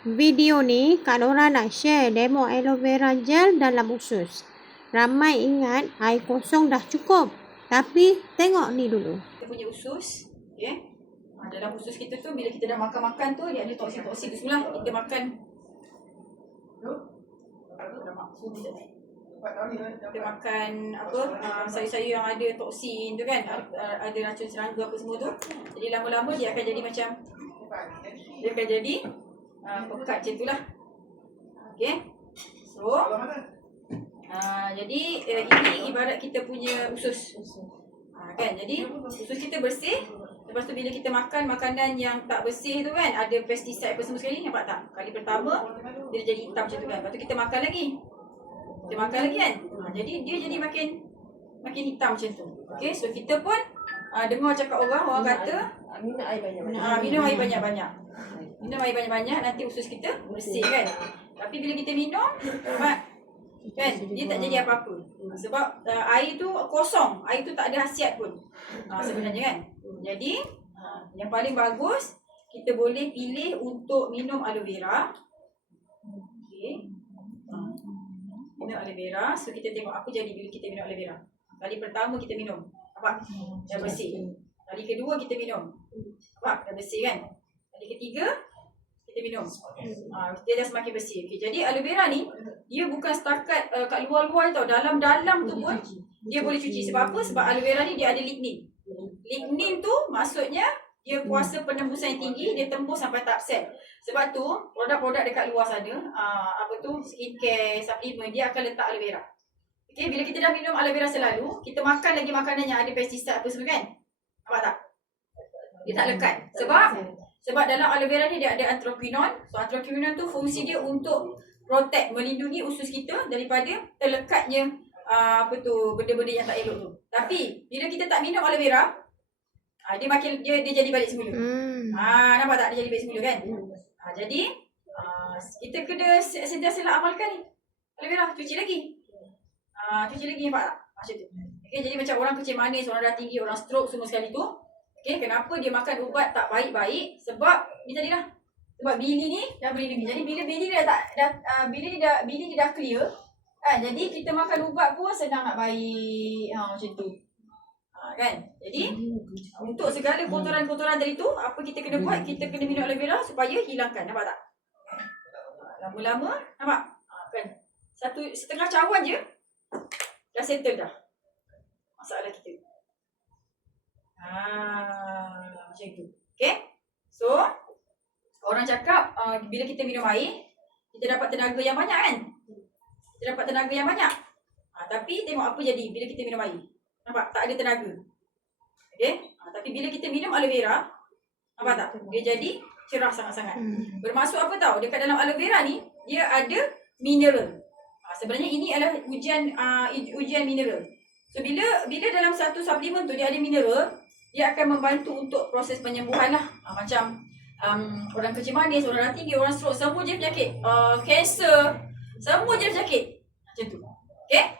Video ni Kak Nora nak share demo aloe vera gel dalam usus. Ramai ingat air kosong dah cukup. Tapi tengok ni dulu. Kita punya usus, okay. Dalam usus kita tu bila kita dah makan-makan tu dia ada toksin-toksin tu semua. Kita makan kita makan apa sayur-sayur yang ada toksin tu kan, ada racun serangga apa semua tu. Jadi lama-lama dia akan jadi macam pekat macam tu lah. Okay. So jadi ini ibarat kita punya usus. Kan, jadi usus kita bersih. Lepas tu bila kita makan makanan yang tak bersih tu kan, ada pesticide apa semua sekali, nampak tak? Kali pertama dia jadi hitam macam tu kan. Lepas tu kita makan lagi. Kita makan lagi kan. Jadi dia jadi makin hitam macam tu. Okay, so kita pun dengar cakap orang kata minum air banyak-banyak. Minum air banyak-banyak nanti usus kita bersih kan. Tapi bila kita minum kan, dia tak jadi apa-apa. Sebab air tu kosong. Air tu tak ada khasiat pun sebenarnya kan. Jadi yang paling bagus kita boleh pilih untuk minum aloe vera. Okay. Minum aloe vera. So kita tengok apa jadi bila kita minum aloe vera. Kali pertama kita minum, nampak? Dah bersih. Kali kedua kita minum, nampak? Dah bersih kan. Kali ketiga kita minum, dia dah semakin bersih. Okay. Jadi aloe vera ni dia bukan setakat kat luar-luar tau. Dalam-dalam tu pun dia boleh cuci. Sebab apa? Sebab aloe vera ni dia ada lignin. Lignin tu maksudnya dia kuasa penembusan yang tinggi, dia tembus sampai tahap sel. Sebab tu produk-produk dekat luar sana, apa tu, skincare, supplement, dia akan letak aloe vera. Okay, bila kita dah minum aloe vera selalu, kita makan lagi makanan yang ada pesticide apa semua kan, nampak tak? Dia tak lekat. Sebab dalam aloe vera ni dia ada anthraquinone. So anthraquinone tu fungsi dia untuk protect, melindungi usus kita daripada terlekatnya benda-benda yang tak elok tu. Tapi bila kita tak minum aloe vera, dia jadi balik semula. Nampak tak, dia jadi balik semula kan? Jadi kita kena sentiasa amalkan ni. Aloe vera cuci lagi. Nampak tak? Macam tu. Okay, jadi macam orang kecil manis, orang darah tinggi, orang stroke semua sekali tu. Okay, kenapa dia makan ubat tak baik-baik? Sebab ni tadi lah. Sebab bili ni dah berlindungi. Jadi bila bili ni dah clear, jadi kita makan ubat pun senang nak baik. Macam tu. Kan? Jadi untuk segala kotoran-kotoran tadi tu, apa kita kena buat? Kita kena minum aloe vera supaya hilangkan. Nampak tak? Lama-lama, nampak? Kan? Setengah cawan je dah settle dah masalah kita. Macam tu. Okay? So orang cakap bila kita minum air, kita dapat tenaga yang banyak kan? Kita dapat tenaga yang banyak. Tapi tengok apa jadi bila kita minum air. Nampak? Tak ada tenaga. Okay? Tapi bila kita minum aloe vera, nampak tak? Dia jadi cerah sangat-sangat. Bermaksud apa tahu? Dekat dalam aloe vera ni, dia ada mineral. Sebenarnya ini adalah ujian mineral. So bila dalam satu suplemen tu dia ada mineral, dia akan membantu untuk proses penyembuhan lah. Macam orang kecil manis, orang darah tinggi, orang stroke, semua je penyakit. Kanser, semua je penyakit. Macam tu. Okay?